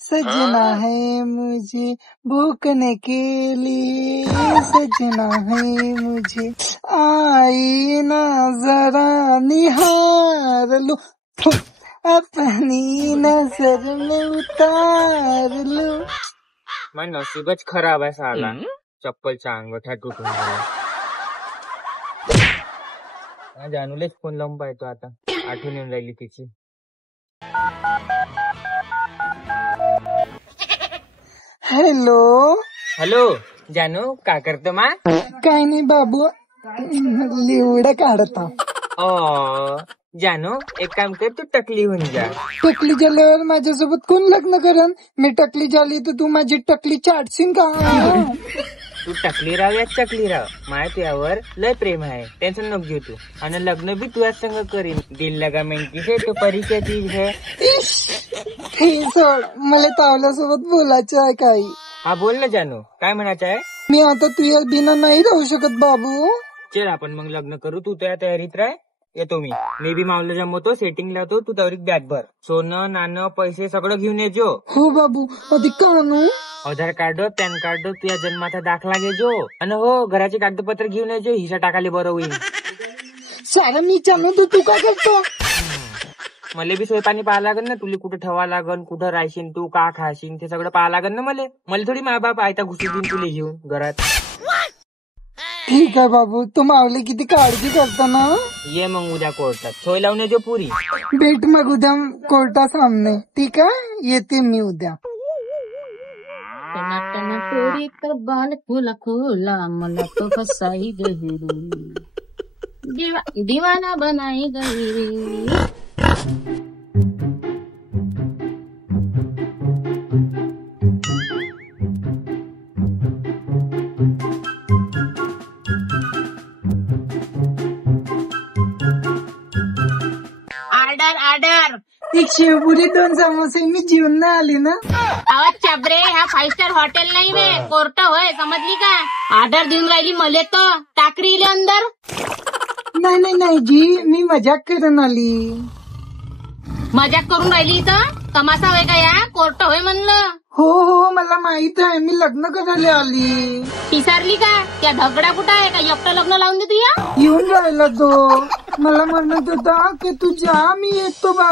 सजना है मुझे भूखने के लिए, सजना है मुझे आई ना जरा निहार लो, अपनी नजर में उतार लो. माझं नशीबच खराब आहे साला. चप्पलचा अंगठा तुटून गेला. जानूलेच फोन लावून पाहतो आता. आठवण येऊन राहिली तिची. हॅलो हॅलो जानू, का करतो मा? काय नाही बाबू, लिवडं काढता. जानू एक काम कर, तू टकली होऊन जा. टकली झाल्यावर माझ्यासोबत कोण लग्न करण? मी टकली झाली तर तू माझी टकली चाटशील का? तू टकली राव या चकली राव, माय तुझ्यावर लय प्रेम आहे, टेन्शन नको घेऊ तू. आणि लग्न बी तुझ्या संग करीन. दिल लगा मेहनती से तो परिचय चीज है. हे सोड, मला तावल्यासोबत बोलायचं आहे काही. हा बोल ना जानू, काय म्हणायचं आहे? मी आता तुझ्या बिना नाही राहू शकत बाबू. चल आपण मग लग्न करू. तू त्या तयारीत राह. येतो मी बी मावलं जमवतो, सेटिंग लावतो. तू त्यावर बॅग भर. सोनं नाणं पैसे सगळं घेऊन येजो. हो बाबू. अधिक का आणू? आधार कार्ड, पॅन कार्ड, तुझ्या जन्माचा दाखला घेजो. आणि हो घराचे कागदपत्र घेऊन येजो. हिशा टाकाले बरं होईल. सारं मी चालू तर तू काय करतो? मला बी सोय पाणी पाहा लागन ना. तुला कुठं ठेवा लागन, कुठं राहशील, तू का खाशील, ते सगळं पाहा लागन ना. मला थोडी मा बाप आयता घुसू देईन तुला घेऊन घरात. ठीक आहे बाबू, तू मावली किती काळजी करता ना. ये मग उद्या कोर्टात सोय लावून येजो पुरी. भेट मग उद्या कोर्टा सामने. ठीक आहे, येते मी उद्या. पोरी तर बाल खुला खुला, मला तो फसाई गहिरी, दीवाना बनाई गहिरी. Order order. एक शेवपुरी 2 समोसे. मी जेवण नाही आली ना. आवाज चाबरे, हा 5 स्टार हॉटेल नाही वे, कोर्ट होय, समजली का? ऑर्डर देऊन राहिली मले तर टाकरी इले अंदर. नाही नाही नाही जी, मी मजाक करून आली. मजाक करून राहिली तर तमाशा होय का? या कोर्ट होय म्हणलं. हो हो, मला माहित आहे. मी लग्न करायला आली. पिसारली का? त्या धगडा कुठं आहे का? एकटं लग्न लावून दे तू. या येऊन राहिला तो. मला म्हणत होता की तू जा, मी येतो बा.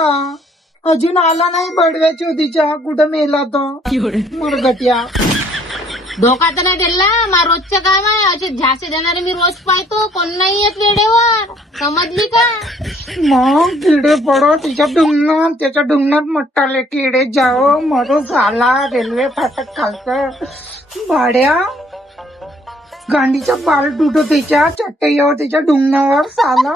अजून आला नाही. बडव्याच्या होतीच्या कुठं मेला तर मुरगट्या. धोका तर नाही दिला. मा रोजचं काम आहे. असे झासे देणारे मी रोज पाहतो. कोण नाही येत वेळेवर, समजली का? मग किडे पडो तिच्या डुंगणात. त्याच्या डुंगणात मट्टाले किडे जाओ मरो झाला. रेल्वे फाटक खालचं भाड्या गांडीचा पाल तुटो त्याच्या चट्ट्यावर, त्याच्या डुंगणावर साला.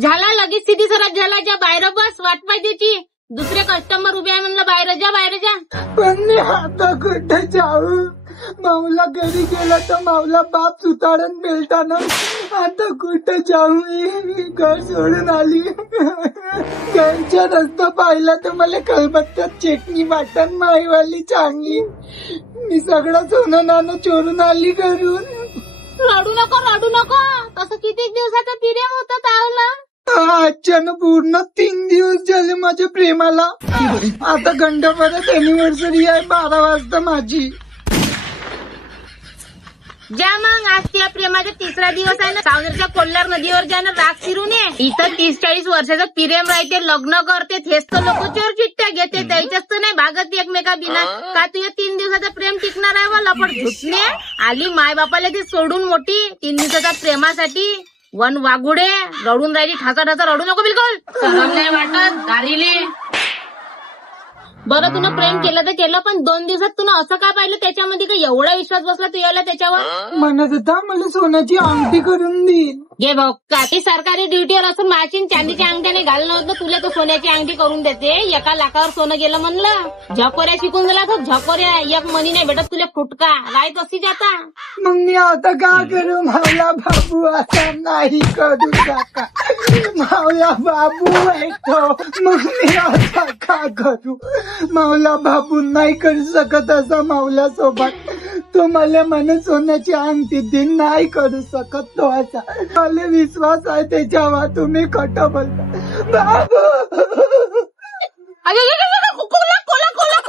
झाला लगेच सिधी सरत झाला. ज्या बाहेर बस, वाट पाहिजेची. दुसरे कस्टमर उभे आहे म्हणलं, बाहेर जा बाहेर जा. पण मी आता कुठे जाऊ? माऊला घरी गेला तर माऊला बाप सुताडून बेलटाना. आता कुठं जाऊ? मी घर सोडून आली. घरचा रस्ता पाहिला तर मला कलबत्त्यात चटणी वाटण माईवाली चांगली. मी सगळं सोनं नाणं चोरून आली घरून. रडू नको रडू नको. तसं किती दिवसाचं पिरियड होतं तावला. आजच्यानं पूर्ण 3 दिवस झाले माझ्या प्रेमाला. आता घंटाभरात अॅनिव्हर्सरी आहे 12 वाजता माझी. जा मग, आज त्या प्रेमाचा 3रा दिवस आहे ना. सावनेरच्या कोल्हार नदीवर जाणं राग फिरून ये. इथं 30-40 वर्षाचं पिरेम राहते, लग्न करते, हेच तर लोक चोर चिठ्ठ्या घेते. त्याच्याच तर नाही भागत एकमेका बिना. का तुझ्या 3 दिवसाचं प्रेम टिकणार आहे व लपट घुसणे? आली माय बापाला ती सोडून मोठी 3 दिवसाच्या प्रेमासाठी. वन वागुडे रडून राहिली ठाचा ठाचा. रडू नको बिलकुल. शरम नाही वाटत दारीले. बरं तुला प्रेम केलं तर केलं, पण 2 दिवसात तुला असं काय पाहिलं त्याच्यामध्ये का एवढा विश्वास बसला तू याला त्याच्यावर? म्हणत होता मला सोन्याची अंगठी करून देईल. घे भाऊ, ती सरकारी ड्युटीवर असून माशीन चांदीच्या अंगठ्याने घालणं होतं. तुला तर सोन्याची अंगठी करून देते. 1 लाखावर सोनं गेलं म्हणलं. झकोऱ्या शिकून गेला तो झकोऱ्या. 1 मनी नाही भेटत तुला फुटका. राय तशी जाता. मग मी आता काय करू? मावला बाबू आता नाही करू काका. मावला बाबू येतो. मग मी आता काय करू? मावला बाबू नाही करू शकत असं मावला सोबत. तो मला म्हणे सोन्याची अंगठी दे. नाही करू शकत तो असा. मला विश्वास आहे त्याच्यावर. तुम्ही खोटं बोलता बाबू. कोला कोला कोला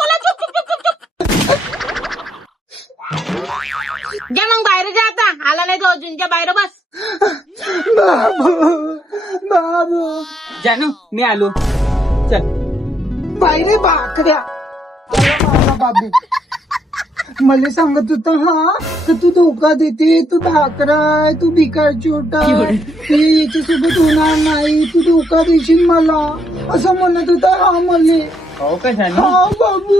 तुमच्या बाहेर बस. बाबू बाबू जानू मी आलो. चल. बाहेर भाकऱ्या. अरे मावला बाबू मला सांगत होता हा तर तू धोका देते, तू भाकराय, तू भिकार छोटा, तू याच्यासोबत होणार नाही, तू धोका देशील मला असं म्हणत होता हा मले. हो का जानू? हा बाबू.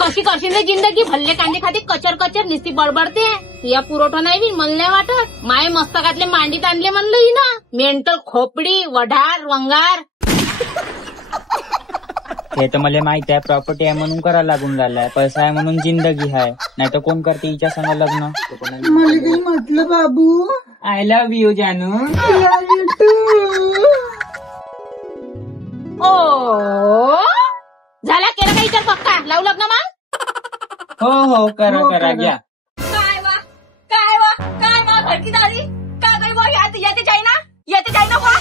कशी करशील रे जिंदगी, भल्ले कांदे खाते कचर कचर निस्ती बडबडते. या पुरवठा नाही बी मला नाही वाटत. माय मस्तकातले मांडीत आणले म्हणलं ही ना. मेंटल खोपडी वढार वंगार. हे तर मला माहिती आहे, प्रॉपर्टी आहे म्हणून करायला लागून राहिलाय, पैसा आहे म्हणून जिंदगी आहे, नाही तर कोण करते हिच्या संग लग्न. मला काही म्हटलं बाबू. आय लव्ह यू जानू. Love you too. ओ झाला केलं का विचार पक्का, लावू लग्न मग. हो हो करा हो, करा करा. घ्या. काय वा भटकी दारी का गई वो येते जाईना वा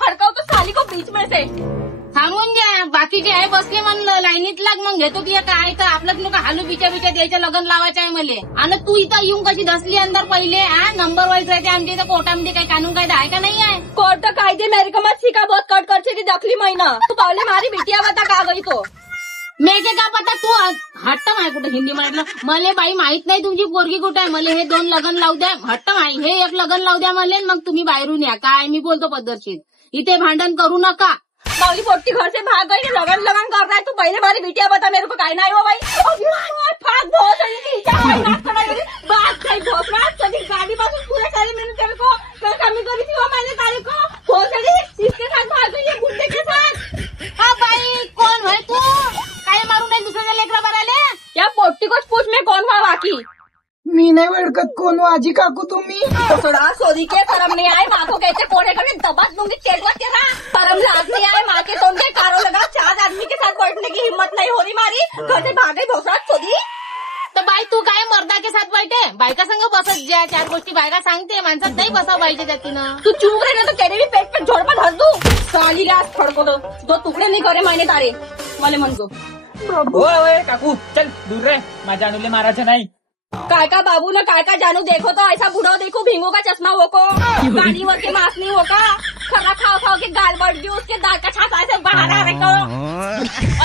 फडकावतो साली को बीच में से. थांबून घ्या, बाकीचे आहे बसले म्हणलं लाईनीत लाग, मग घेतो की काय तर आपलं नुका हालू बिचा द्यायचं लग्न लावायचं आहे मले. आणि तू इथं येऊन कशी धसली अंदर पहिले. नंबर वाईज राहते आमच्या इथं कोर्टामध्ये काही कानून कायदा आहे का नाही आहे. कोर्ट कायदे मेरे को मत सिखा, बहुत कट करते की दखली महिना तू पावले मारी बिटिया बता का गई तो मेके का पता. तू हट्ट माय कुठे हिंदी म्हटलं मले बाई माहित नाही तुमची पोरगी कुठे आहे. मला हे 2 लग्न लावू द्या. हट्ट माई हे 1 लग्न लावू द्या मले, मग तुम्ही बाहेरून या. काय मी बोलतो पद्धतशीर, इथे भांडण करू नका. माऊली पोट्टी घर से भाग गई, लगन कर रहा है तू. पहले मारी बिटिया बता मेरे को काय नाही हो भाई. फाग बहुत गाड़ी पासून पूरे सारे मैंने तेरे को कमी करी थी वो मैंने तारे को भोसड़ी इसके साथ भाग गई है गुंडे के साथ. हाँ भाई कौन है तू, काय मारू नाही दुसऱ्या लेकरा बराले. या पोट्टी को पूछ में कौन हुआ बाकी. मी नाही ओळखत कोण आजी काकू तुम्ही. थोड़ा सोदी के शर्म नहीं आए, माँ को कहते कोड़े करके दबा दूंगी तेलवा तेरा. शर्म लाज नहीं आए, माँ के तुम के कारो लगा 4 आदमी के साथ बैठने की हिम्मत नहीं हो रही मारी. घर से भाग गई भोसड़ा सोदी. तर बाई तू काय मर्दा के साथ बैठे, बायका संग बसत ज्या 4 गोष्टी बायका सांगते, माणसात नाही बसाव पाहिजे जातीनं. तू चुप रहे ना तो तेरे भी पेट पे झोड़ पर धस दू. साली रात फड़को दो टुकड़े नहीं करे मैंने तारे मले म्हणतो. होय काकू चल दूर रे, माझ्या अनुले मारायचं नाही. काय का बाबू ना काय का जानू देखो तो ऐसा बुढ़ाओ देखो भिंगो का चश्मा वो को गाड़ी वो के मास नहीं वो का खरा खाओ के गाल बढ़ गई उसके दाल का छाता ऐसे बाहर आ रहे को.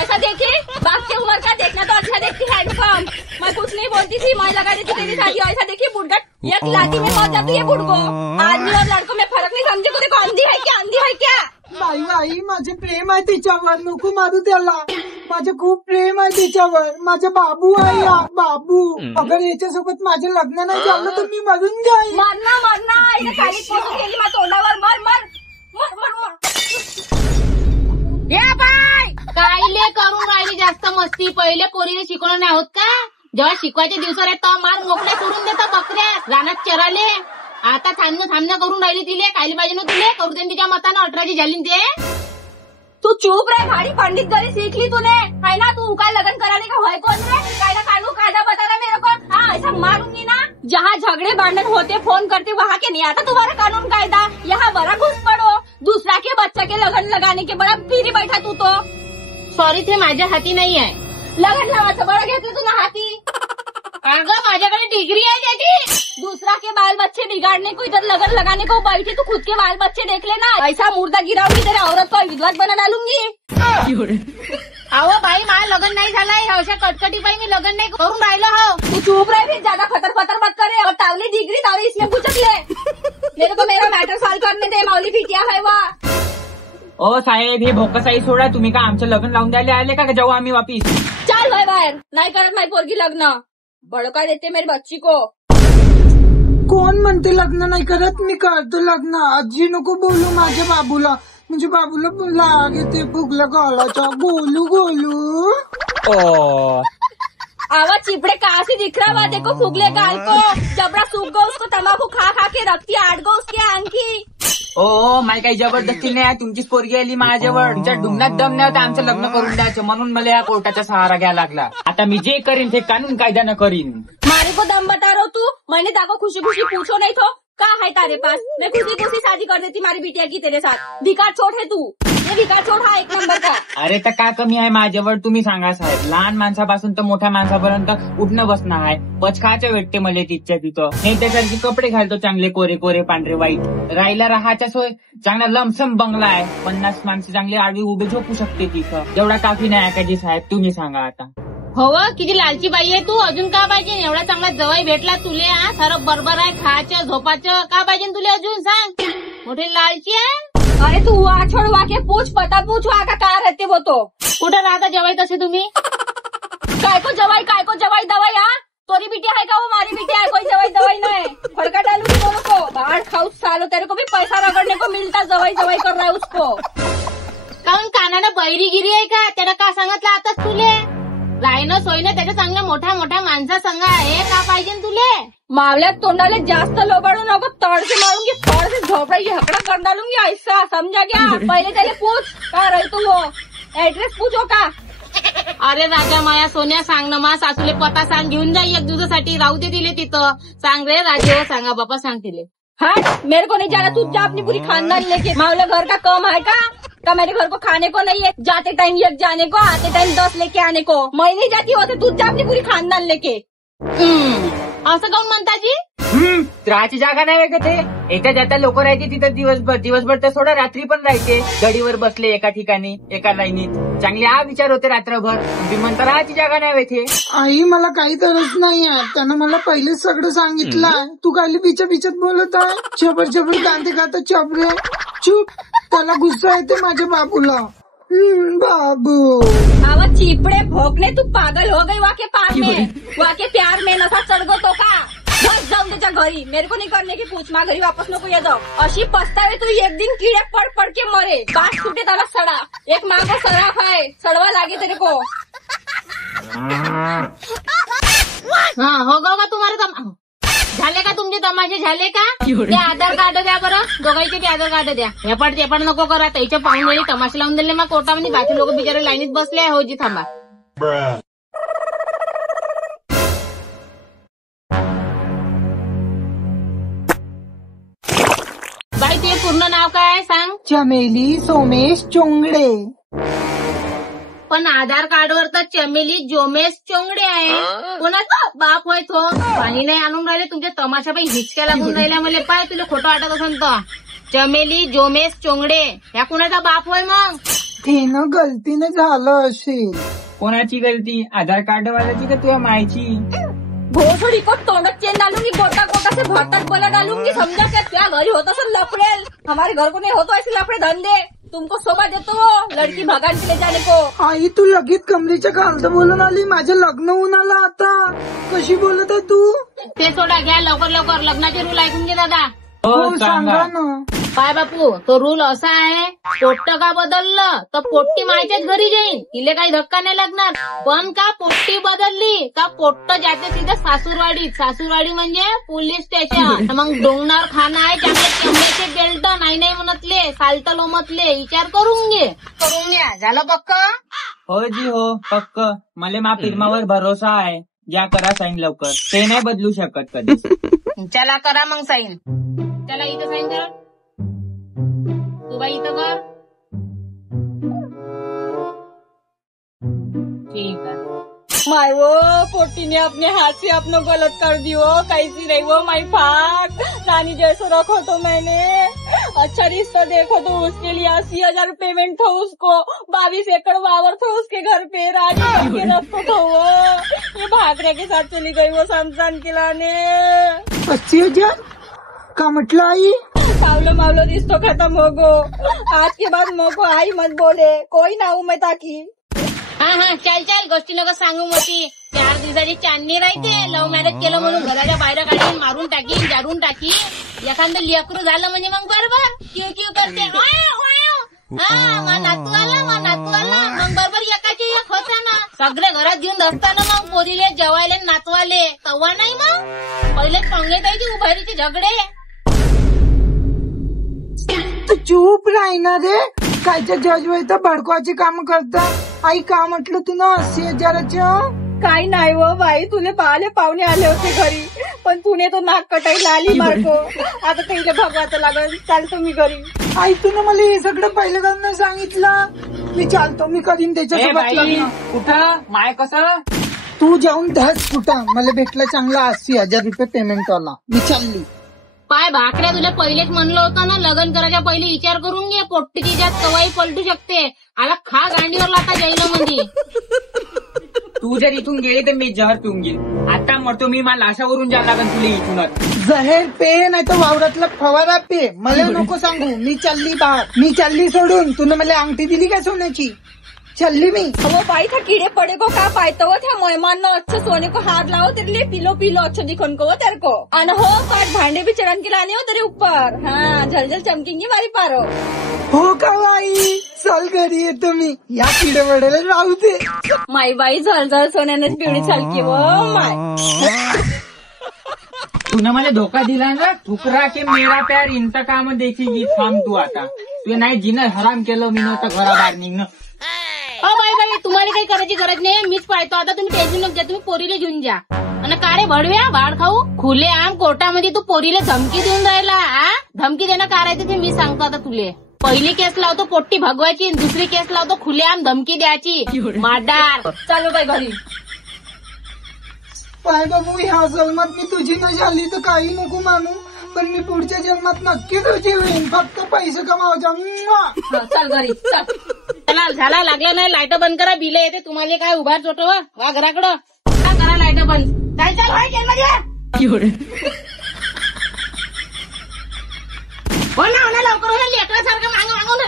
ऐसा देखे बाप की उम्र का देखना तो अच्छा देखती है कम. मैं कुछ नहीं बोलती थी, मैं लगा देती तेरी शादी. ऐसा देखी बुढ़गट एक लाठी में पहुंच जाती है बुढ़गो. आदमी और लड़कों में फर्क नहीं समझे को. देखो अंधी है क्या. बाई माझे प्रेम आहे तिच्यावर, नको मारू त्याला. माझं खूप प्रेम आहे तिच्यावर. माझा बाबू आहे हा बाबू. अगर याच्यासोबत माझं लग्न नाही झालं तर मी मरून जाईल. मरना इथे खाली पोचून गेली माझ्या तोंडावर. मर या बाय कायले करून राहिली जास्त मस्ती. पहिले पोरीने शिकवलं नाही होत का. जेव्हा शिकवायचे दिवस आहेत तेव्हा मार मोकळे सोडून देतात बकऱ्या रानात चराले. आता थांबणं करून राहिली तिले. कायले पाहिजे ना तुले करू दे तिच्या मतानं 18ची झाली ते. तू चुप रे, भारी पंडित गरी सीख ली तूने है ना. तू काय लगन कराने का है कौन रे. कायदा कानून कायदा बता रहा मेरे को. हाँ ऐसा मारूंगी ना. जहाँ झगड़े भांडन होते फोन करते वहाँ के नहीं आता तुम्हारा कानून कायदा. यहाँ बड़ा घुस पड़ो. दूसरा के बच्चा के लगन लगाने के बड़ा फिरी बैठा तू तो. सॉरी ते माझ्या हाती नाही आहे. लगन लावायचं बरं घेतलं तू ना हाती. अगं माझ्याकडे डिग्री आहे त्याची. दूसरा के बाल बच्चे बिगाड़ने को इधर लगन लगाने को बैठी. तू खुद के बाल बच्चे देख लेना. ऐसा मुर्दा गिराऊंगी तेरे औरत को विधवा बना डालूंगी. अहो बाई माझं लग्न नाही झालंय. अशा कटकटी बाई मी लग्न नाही करून राहिलो हो. तू चुप रहे फिर ज्यादा खतर पतर मत करे. और टावली डिग्री तावली इसमें पूछत ले. मेरे को मेरा मॅटर सॉल्व करने दे. माऊली पिटिया है वा. ओ साहेब हे भोकसाई सोडा. तुम्ही का आमचं लग्न लावून द्यायला आले का जाऊ आम्ही वापिस. चल भाई बाहेर नाही करत माझी पोरगी लग्न. बड़का देते मेरी बच्ची को. कोण म्हणते लग्न नाही करत, मी करतो लग्न. आजी नको बोलू माझ्या बाबूला, म्हणजे बाबूला लाग येते फुगला गालाचा. गोलू ओ आवाज चिपड़े कहाँ से दिख रहा है. देखो फुगले गाल को जबरा सूख गो. उसको तंबाकू खा के रखती 8 गो उसकी आणखी. ओ मला काही जबरदस्ती नाही. तुमचीच पोरगी आली माझ्यावर. तुमच्या डुंगणात दम नाही होता आमचं लग्न करून द्यायचं, म्हणून मला या कोर्टाचा सहारा घ्यायला लागला. आता मी जे करीन ते कानून कायद्यानं करीन. मारे को दम बता रहा तू. मैंने ताको खुशी खुशी पूछो नहीं तो का है तारे पास? मैं खुद ही खुशी शादी कर देती हमारी बिटिया की तेरे साथ। भिकार छोड़ है तू, ये भिकार छोड़ हा एक नंबर का। अरे तर काय कमी आहे माझ्यावर तुम्ही सांगा साहेब. लहान माणसापासून तर मोठ्या माणसापर्यंत उठणं बसणं आहे. पचखायचं भेटते मला तिथच्या तिथं. नाही त्यासारखे कपडे घालतो चांगले कोरे कोरे पांढरे वाईट. राहायला राहायच्या सोय चांगला लमसम बंगला आहे. 50 माणसं चांगली आडवी उभे झोपू शकते तिथं. एवढा काफी नाही का जी साहेब तुम्ही सांगा आता. हो किती लालची बाई आहे तू. अजून का पाहिजे? एवढा चांगला जवळ भेटला तुले. हा सारं बरोबर आहे. खायचं झोपाचं का पाहिजे तुले अजून सांग. मोठी लालची आहे. अरे तू वहाँ छोड़ वहाँ के पूछ, पता पूछ वहाँ का कहाँ रहते वो तो। कुठं राहता जवाई तसे तुम्ही? काय को जवाई दवाई हा? तोरी बिटिया है का वो हमारी बिटिया है? कोई जवाई दवाई नहीं है। फड़का डालूंगी दोनों को बाहर खाऊ सालो. तेरे को भी पैसा रगड़ने को मिलता, जवाई दवाई कर रहा है उसको. काऊन कानानं बैरीगिरी आहे का? त्याला का सांगितलं आताच तुले? रायनं सोयनं त्याच्या चांगल्या मोठ्या मोठ्या माणसा संघ आहे. का पाहिजे तुले? मावल्यात तोंडाले जास्त लोबाडू नको. तड़ से मारूंगी, तड़ से झोपड़ा ये हकड़ा कर डालूंगी. ऐसा समझा क्या? पहले त्याला पूछ का रही तू वो एड्रेस पूछो का. अरे राजा माया सोन्या सांग ना. मा सासूले पता सांग. घेऊन जा एक दिवसासाठी. राहू दे तिले तिथं. सांग रे राजे. सांगा बापा सांग तिले. हाँ मेरे को नहीं जाना. तू जा अपनी पूरी खानदान लेके. मावल्या घर का कम है का मेरे घर को खाने को नहीं है. जाते टाइम एक जाने को, आते टाइम 10 लेके आने को. मैं नहीं जाती होते. तू जा अपनी पूरी खानदान लेके. असं काऊन म्हणता जी? राहायची जागा नाही का ते. येत्या जाता लोक राहते तिथं दिवसभर तर सोडा रात्री पण राहते. गडीवर बसले एका ठिकाणी एका लाईनीत. चांगले हा विचार होते रात्रभर. तुम्ही म्हणता राहायची जागा नाही येथे. आई मला काही गरज नाही आहे. त्यानं मला पहिलेच सगळं सांगितलं. तू खाली पिचत बोलत आहे. छबर कांदे खाता चबरे. चुप. त्याला गुस्सा येते माझ्या बाबूला. बाबू आवाज चिपड़े भोंकने. तू पागल हो गई वाके पार में, वाके प्यार में नशा चढ़ गो तो का. बस जाऊन त्याच्या घरी. मेरे को नहीं करने की पूछ. मा घरी वापस नको ये जाओ. अशी पस्तावे तू एक दिन कीड़े पड़ के मरे. बात टूटे त्याला सडा. एक माँ को सराफ है, सड़वा लागे तेरे को. हाँ होगा का तुम्हारे झाले का तुमचे तमाशे झाले का? द्या आधार कार्ड द्या बरं. दोघांचे बी आधार कार्ड द्या. हेपड नको करा. त्याच्या पाहून तमाशे लावून दिले मग कोर्टामध्ये. बाकी लोक बिचारे लाईनीत बसले आहे. हो जी थांबा. बाई तुझे पूर्ण नाव काय सांग? चमेली सोमेश चोंगडे. पण आधार कार्डवर तर चमेली जोमेश चोंगडे आहे. कोणाचा बाप होय तो? पाणी नाही आणून राहिले तुमच्या तमाशा बाई. हिचक्या लागून राहिल्या मला. पाय तुला खोटं वाटत असेल तर. चमेली जोमेश चोंगडे ह्या कुणाचा बाप होय मग? तेनं गलतीने झालं असेल. कोणाची गलती? आधार कार्ड वाल्याची का तुझ्या मायची? भोसड़ी को तोंडक चेन डालूंगी. गोटा से भरतक बोला डालूंगी. समझा क्या? क्या घरी होता सर लफड़ेल. हमारे घर को नहीं होता ऐसे लफड़े धंधे. तुमको शोभा देतो वो लड़की भगान के ले जाने को. आई तू लगेच कमरेच्या खालचं बोलून आली. माझं लग्न होऊन आलं आता. कशी बोलत आहे तू? ते सोडा घ्या लवकर. लग्नाचे रूल ऐकून घे दादा. हो सांगा ना. पाय बापू तो रूल असा आहे. पोट्ट का बदललं तर पोट्टी मायच्याच घरी जाईन. तिले काही धक्का नाही लागणार. पण का पोट्टी बदलली का पोट्ट जाते तिथे सासूरवाडीत. सासूरवाडी म्हणजे पोलीस स्टेशन. मग डोंगणार खाना आहे. चांगले चेंबऱ्याचे बेल्ट नाही म्हणतले. सालत लोमतले. विचार करून घ्या. झालं पक्क? हो जी हो पक्क. मला मा फिल्मावर भरोसा आहे. ज्या करा साईन लवकर. ते नाही बदलू शकत कधी. चला करा मग साईन. चला इथं साईन करा. तू बाई इथं कर. ठीक है. माय वो पोटी ने अपने हाथ से अपना गलत कर दी. वो कैसी रही वो माई फाक. नानी जैसे रखो तो मैंने. अच्छा रिश्ता देखो तो उसके लिए 80,000 पेमेंट था उसको. 22 एकड़ वावर था उसके घर पे. राजी के रखो तो वो ये भाकरे के साथ चली गई वो शमशान खिलाने. 80,000 का म्हटलं आई? मावलो रिश्तो खत्म हो गो. आज के बाद मोको आई मत बोले. कोई ना हूँ मैं ताकी. हा चल गोष्टी नको सांगू मोठी. 4 दिवसाची चांदणी राहते. लव्ह मॅरेज केलं म्हणून घराच्या बाहेर काढीन, मारून टाकीन, जाडून टाकीन. एखादं लेकरू झालं म्हणजे मग बरोबर किव करते. हा मा नातू आला. मग बरोबर एकाची एक होता ना. सगळे घरात घेऊन असताना मग पोरीले जेवायले नातवाले तवा नाही. मग पहिले पंगे द्यायची उभारीचे झगडे. तू चूप राही ना रे. कायच्या जज तर भडकवाची काम करता. आई का म्हटलं तू ना 80,000चं? काही नाही हो बाई. तुले पाहले पाहुणे आले होते घरी. पण पुणे तो नाक कटायला आली मार्को. आता तिला भगवायचं लागल. चालतो मी घरी. आई तू ना मला हे सगळं पहिल्यांदा सांगितलं. मी चालतो, मी करीन ए त्याच्यासोबत बाई लग्न. कुठं माय कसं तू जाऊन धस कुठं, मला भेटला चांगला 80,000 रुपये पेमेंट वाला. मी चालली. पाय भाकऱ्या, तुला पहिलेच म्हणलं होतं ना, लग्न करायच्या पहिले विचार करून घे. पोट्टीची ज्यात कवाई पलटू शकते. आला खा गांडीवर लाता जाईल मध्ये. तू जर इथून गेली तर मी जहर पिऊन घेईन. आता मरतो मी, मला लाशावरून जायला लागेल तुला इथूनच. जहेर पे नाही तर वावरातला फवारा पे. मला नको सांगू. मी चालली बाहेर. मी चालली सोडून. तूने मला अंगठी दिली का सोन्याची? चलली मी. वो भाई था कीड़े पड़े को का पायता वो था मेहमान ना अच्छे सोने को हाथ लाओ तेरे लिए पिलो पिलो अच्छा दिखन को वो तेरे को अन हो पाट भांडे भी चढ़न के लाने हो तेरे ऊपर. हाँ झलझल चमकेंगी मारी पारो. हो का बाई, चल घरी येतो मी. या किडे वडेला राहू दे. माई बाई झलझल सोन्यानेच पिवळी चालकी वो माय. तूने मला धोका दिला ना, ठुकरा के मेरा प्यार इंतकाम देखील. थांब तू आता. तू नाही जिनं हराम केलं मी नव्हतं घराबाहेर निघणं. बाई बाई, तुम्हाला काही करायची गरज नाही. मीच पाहतो आता. तुम्ही टेन्शन नको घ्या. तुम्ही पोरीला घेऊन जा. आणि का रे भडव्या भाड खाऊ खुले आम कोर्टामध्ये तू पोरीला धमकी देऊन राहिला. आ धमकी देणं करायचं ते मी सांगतो आता तुले. पहिली केस लावतो पोट्टी भगवायची, दुसरी केस लावतो खुलेआम धमकी द्यायची. माडार चालू बाई घरी. पाय बाबू, ह्या जन्मात मी तुझी न झाली तर काही नको मानू, पण मी पुढच्या जन्मात नक्की तुझी होईन. फक्त पैसे कमावजा. हा, चल घरी चल. चला झाला लागला नाही. लाईट बंद करा. बिल येते तुम्हाला. काय उभा छोट वा घराकडं. का करा लाईट बंद. चाल चाल भाई जेलमध्ये. हो ना लवकर लेकरासारखं मागं मागून